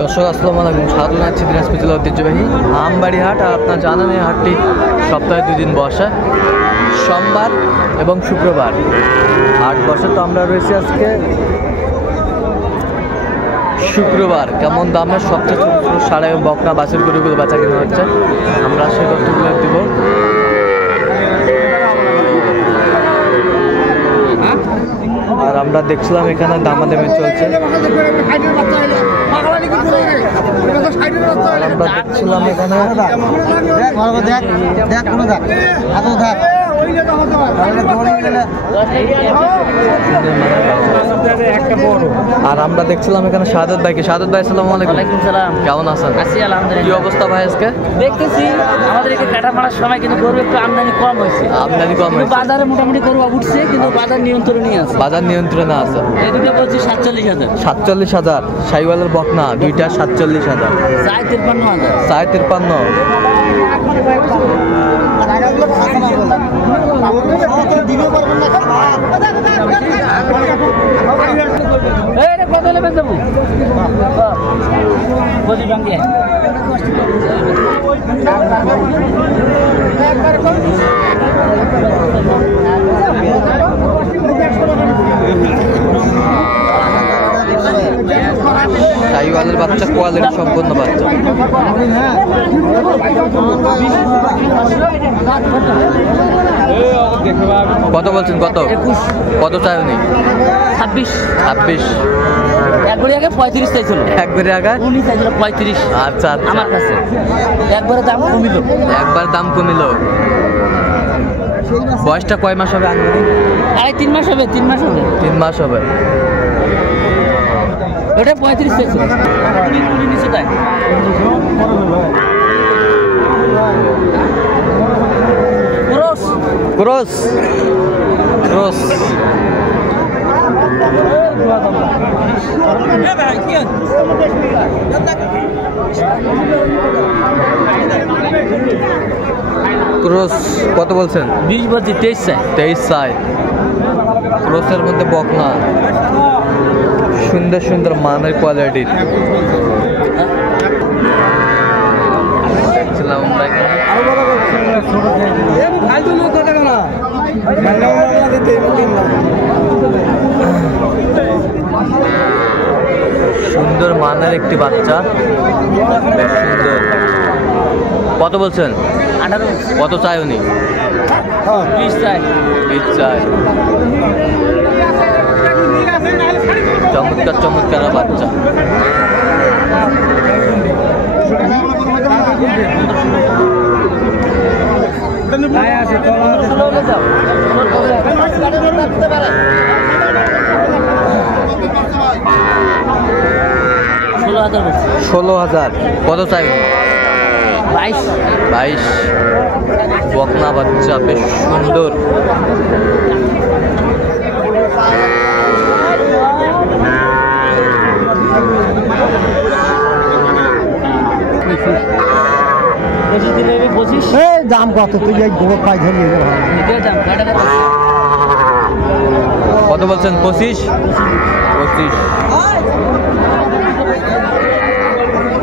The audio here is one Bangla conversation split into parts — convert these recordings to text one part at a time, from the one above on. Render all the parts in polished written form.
দর্শক আসসালামু আলাইকুম, স্বাগত জানাচ্ছি দিনাজপুর জেলা ঐতিহ্যবাহী আমবাড়ি হাট। আর আপনার জানেন এই হাটটি সপ্তাহে 2 দিন বসে, সোমবার এবং শুক্রবার হাট বসে। তো আমরা রয়েছি আজকে শুক্রবার। কেমন দামের সবচেয়ে ছোট ছোট সাড়ে বকনা বাছুর গরুগুলো বেচা কিনা হচ্ছে আমরা সেই তথ্যগুলো দিব। আর আমরা দেখছিলাম এখানে দামাদামি চলছে। আমরা দেখছিলাম এখানে আর আমরা দেখছিলাম এখানে শাহাদাত ভাইকে। শাহাদাত ভাই আসসালামু আলাইকুম। ওয়ালাইকুম সালাম। কেমন আছেন? আছি আলহামদুলিল্লাহ। কি অবস্থা ভাই আজকে? দেখতেছি আমাদের এখানে কাটা মারার সময় কিন্তু গরু একটু আমদানি কম হয়েছে। আমদানি কম হয়েছে, বাজারে মোটামুটি গরু উঠছে, কিন্তু বাজার নিয়ন্ত্রণে আছে। বাজার নিয়ন্ত্রণে আছে। এই দুটো বলছি 47,000। 47,000 শাহিওয়ালের বকনা দুইটা 47,000। চাই 53,000। চায় 53। কত নেবে দেবো বলছি বাঙ্গিয়ে শাহিওয়ালের বাচ্চা কোয়ালিটি সম্পন্ন বাচ্চা। কত বলছেন? কত কত চাই উনি? 26। একবারে আগে 35 চাইছিল। একবারে আগে উনি চাইছিল 35। আচ্ছা আমার কাছে একবারে দাম কমিল। একবার দাম কমিল। বয়সটা কয় মাস হবে? আরে 3 মাস হবে। 3 মাস হবে। 3 মাস হবে। ওটা 35 চাইছিল। কুড়ি নিচে দেয়। ক্রস ক্রস ক্রস কত বলছেন? 20 বলছি 23 চাই। 23 চাই। ক্রসের মধ্যে বকনা সুন্দর সুন্দর মানের কোয়ালিটির দেখছিলাম আমরা এখানে। সুন্দর মানের একটি বাচ্চা, বেশ সুন্দর। কত বলছেন? 18। কত চাই উনি? 20 চাই। 20 চাই। চমৎকার চমৎকার বাচ্চা। ষোলো হাজার। কত চাই? 22। বকনা বাচ্চা বেশ সুন্দর। দাম কত? তুই এই গোবর পাই ধরিয়ে কত বলছেন? 25।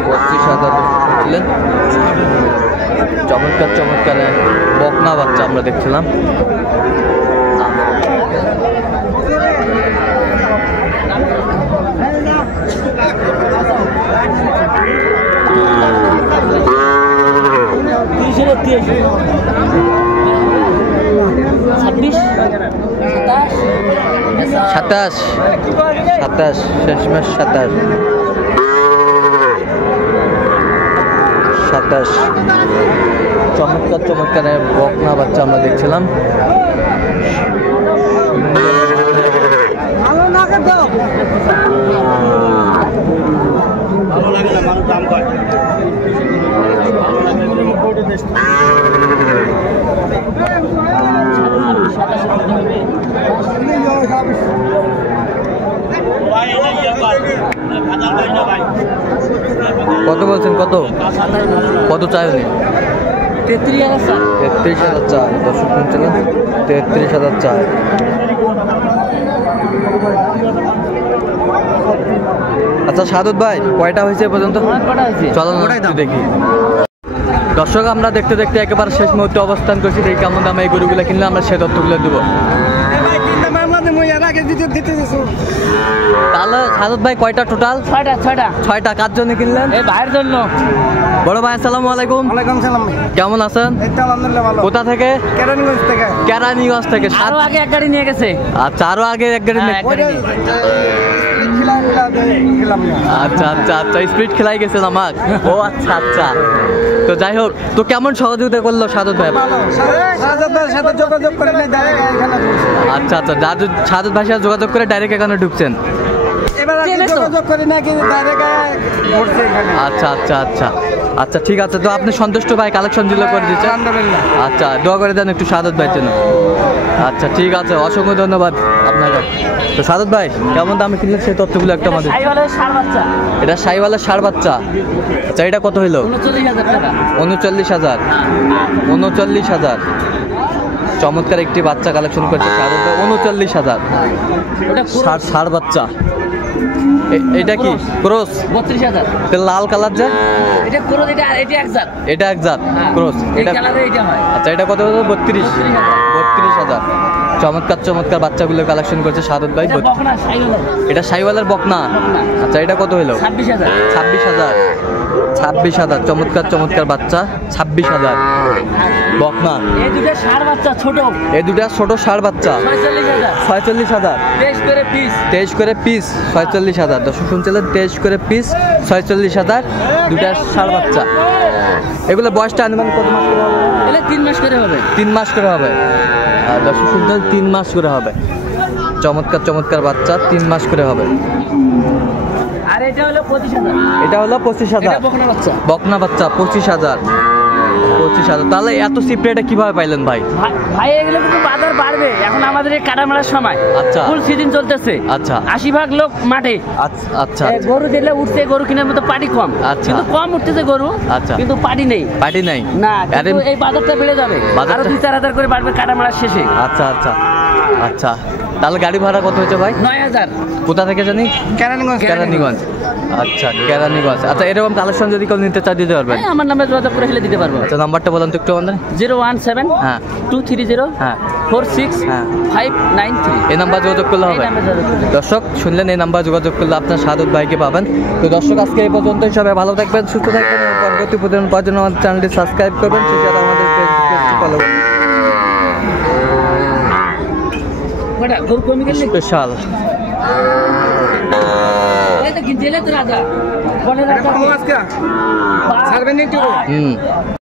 25,000 ছিলেন। চমৎকার চমৎকার বকনা বাচ্চা আমরা দেখছিলাম। সাতাশ শেষমেশ 27। চমৎকার চমৎকার বকনা বাচ্চা আমরা দেখছিলাম। কত বলছেন? কত কত চাই উনি? 33,000 চাই। দর্শক শুনছিলেন 33,000 চাই। আচ্ছা আচ্ছা সাদত ভাই কয়টা হয়েছে এ পর্যন্ত? অনেক কটা হয়েছে। চলো না একটু দেখি। দর্শক আমরা দেখতে দেখতে একেবারে শেষ মুহূর্তে অবস্থান করছি, দেখি কেমন দামে এই গরুগুলো কিনলে আমরা সে তথ্যগুলো দেবো। তাহলে সাদত ভাই কয়টা টোটাল? ছয়টা। কার জন্য কিনলেন? এই ভাইয়ের জন্য। বড় ভাই আসসালামু আলাইকুম। ওয়ালাইকুম সালাম। কেমন আছেন? এই তো আলহামদুলিল্লাহ ভালো। কোথা থেকে? কেরানীগঞ্জ থেকে। কেরানীগঞ্জ থেকে। আরো আগে এক গাড়ি নিয়ে গেছে। আচ্ছা আরো আগে এক গাড়ি হ্যাঁ, এক গাড়ি নিয়ে। আচ্ছা আচ্ছা আচ্ছা স্পিড খেলাই গেছেন আমার। ও আচ্ছা আচ্ছা। তো যাই হোক, তো কেমন সহযোগিতা করলো সাদত ভাই? সাজাদ ভাইয়ের সাথে যোগাযোগ করে নেই, ডাইরেক্ট এখানে ঢুকছি। আচ্ছা আচ্ছা সাদত ভাইয়ের সাথে যোগাযোগ করে ডাইরেক্ট এখানে ঢুকছেন। এবার আগে চেনে তো? যোগাযোগ করি না, কিন্তু ডাইরেক্ট ঘুরছে এখানে। আচ্ছা আচ্ছা আচ্ছা আচ্ছা ঠিক আছে। তো আপনি সন্তুষ্ট ভাই, কালেকশন দিলে করে দিচ্ছেন? আলহামদুলিল্লাহ। আচ্ছা দোয়া করে দেন একটু সাদত ভাইয়ের জন্য। আচ্ছা ঠিক আছে, অসংখ্য ধন্যবাদ আপনাকে। তো সাদত ভাই কেমন দামে কিনলেন সেই তথ্যগুলো একটা আমাদের। সাইওয়ালের ষাঁড় বাচ্চা। এটা সাইওয়ালের ষাঁড় বাচ্চা। আচ্ছা এটা কত হইলো? 39,000 টাকা। 39,000। 39,000। চমৎকার একটি বাচ্চা কালেকশন করছে সাদত ভাই। 39,000। ওটা ষাঁড় বাচ্চা। এটা কি ক্রস? 32,000। লাল কালার যে এটা পুরো এটা এক জাত। এটা এক জাত ক্রস। এই এটা কালারে এটা হয়। আচ্ছা এটা কত হলো? 32,000। চমৎকার চমৎকার বাচ্চাগুলো কালেকশন করছে সাদত ভাই। এটা বকনা সাইওয়ালের। এটা সাইওয়ালের বকনা। বকনা। আচ্ছা এটা কত হলো? 26,000। 26,000। চমৎকার চমৎকার বাচ্চা। 26,000 বকনা। এই দুটো ষাঁড় বাচ্চা ছোট। এই দুটা ছোট ষাঁড় বাচ্চা। 46,000। 46,000। 23 করে পিস। 23 করে পিস। 46,000। দর্শক শুনছিলেন 23 করে পিস 46,000। দুটা ষাঁড় বাচ্চা। এগুলো বয়সটা আনুমানিক কত মাস করে হবে? এলে 3 মাস করে হবে। 3 মাস করে হবে। আর দর্শক শুনছিলেন 3 মাস করে হবে। চমৎকার চমৎকার বাচ্চা 3 মাস করে হবে। আর এটা হলো 25,000। এটা হলো 25,000। এটা বকনা বাচ্চা। বকনা বাচ্চা 25,000। 25,000। তাহলে এত চিপ রেটে কিভাবে পাইলেন ভাই? ভাই এগুলো কিন্তু বাজার বাড়বে এখন, আমাদের এই কাটা মারার সময়। আচ্ছা। ফুল সিজন চলতেছে। আচ্ছা। 80% লোক মাঠে। আচ্ছা আচ্ছা এই গরু দিলে উঠছে, গরু কেনার মতো পাটি কম। আচ্ছা। কিন্তু কম উঠতেছে গরু। আচ্ছা। কিন্তু পাটি নেই। পার্টি নাই না, আরে কিন্তু এই বাজারটা বেড়ে যাবে। বাজারটা- আরো 2-4 করে বাড়বে কাটা মারার শেষে। আচ্ছা আচ্ছা আচ্ছা। তাহলে গাড়ি ভাড়া কত হয়েছে ভাই? 9,000। কোথা থেকে জানি? কেরানীগঞ্জ। কেরানীগঞ্জ। আচ্ছা কেরানীগঞ্জ। আচ্ছা এরকম কালেকশন যদি কেউ নিতে চায় দিতে পারবেন? হ্যাঁ, আমার নামে যোগাযোগ করে দিতে পারবো। আচ্ছা নাম্বারটা বলুন তো একটু আমাদের। 017 হ্যাঁ 230 হ্যাঁ 46 হ্যাঁ। 593। এই নাম্বার যোগাযোগ করলে হবে। এই নাম্বারে যোগাযোগ করলে। দর্শক শুনলেন, এই নাম্বার যোগাযোগ করলে আপনার সাদত ভাইকে পাবেন। তো দর্শক আজকে এই পর্যন্তই। সবাই ভালো থাকবেন, সুস্থ থাকবেন এবং পরবর্তী প্রতিদিন পাওয়ার জন্য আমাদের চ্যানেলটি সাবস্ক্রাইব করবেন, সেটা আমাদের পেজটি ফলো করবেন। কটা গরু কমে গেলে স্পেশাল। এই তো কিনতে এলে তো রাজা বলে রাজা আজকে ছাড়বেন একটু। হুম